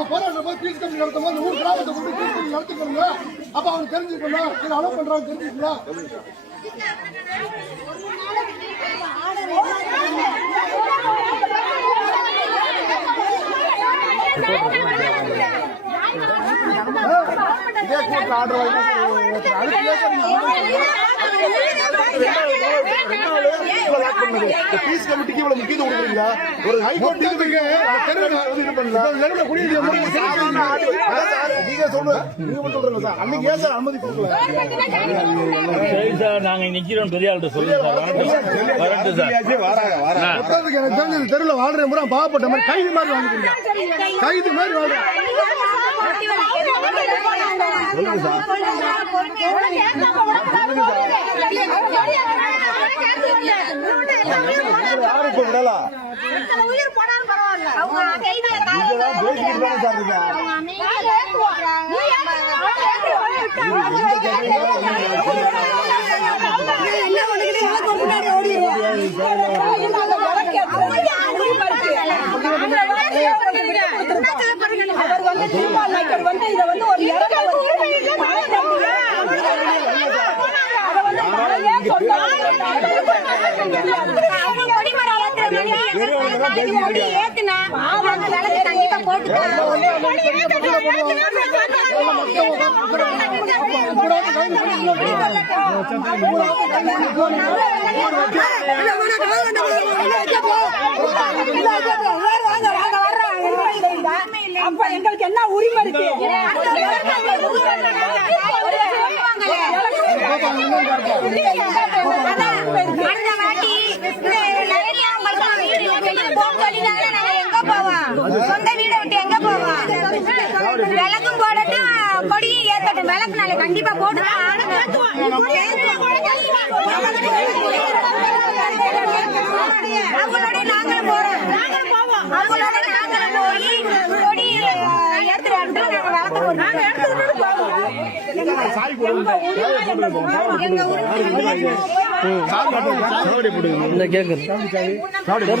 அப்ப போராட்டம் போது பீஸ் கம்பெனி நடத்தும் போது ஊர் கிராமத்தை கொண்டு பீஸ் கம்பெனி நடத்திக்கணுங்க. அப்ப அவங்க தெரிஞ்சுக்கணும் இதை அலோவ் பண்றாங்க தெரிஞ்சுக்கலாம். பீஸ் கமிட்டிக்கு இவ்வளவு முக்கியத்துவம் கொடுக்குறீங்களா? ஒரு ஹைகோர்ட் நீங்க சொல்லுங்க சார், அன்னைக்கு ஏன் சார் அனுமதி கொடுக்கல? சரி சார், நாங்க நிக்கிறோம் பெரிய ஆள்கிட்ட சொல்லுங்க சார். வரட்டு சார். எனக்கு தெரிஞ்சது தெருவில் வாழ்ற முறை பாவப்பட்ட மாதிரி கைது மாதிரி வாங்கிக்கிறீங்க. கைது மாதிரி வாழ்றேன். யாரும் விடல அப்ப எங்களுக்கு என்ன உரிமை இருக்கு? சொந்த வீடை விட்டு எங்க போவோம்? விளக்கும் போடட்டும், கொடியும் ஏத்தட்டும். விளக்கு நாளை கண்டிப்பா போட்டுதான் அவங்களோட நாங்களும் போறோம். அவங்களோட நாங்களும் போய் கொடி ஏத்துறாங்க. விளக்கு போடுவோம். எங்க ஊருக்கு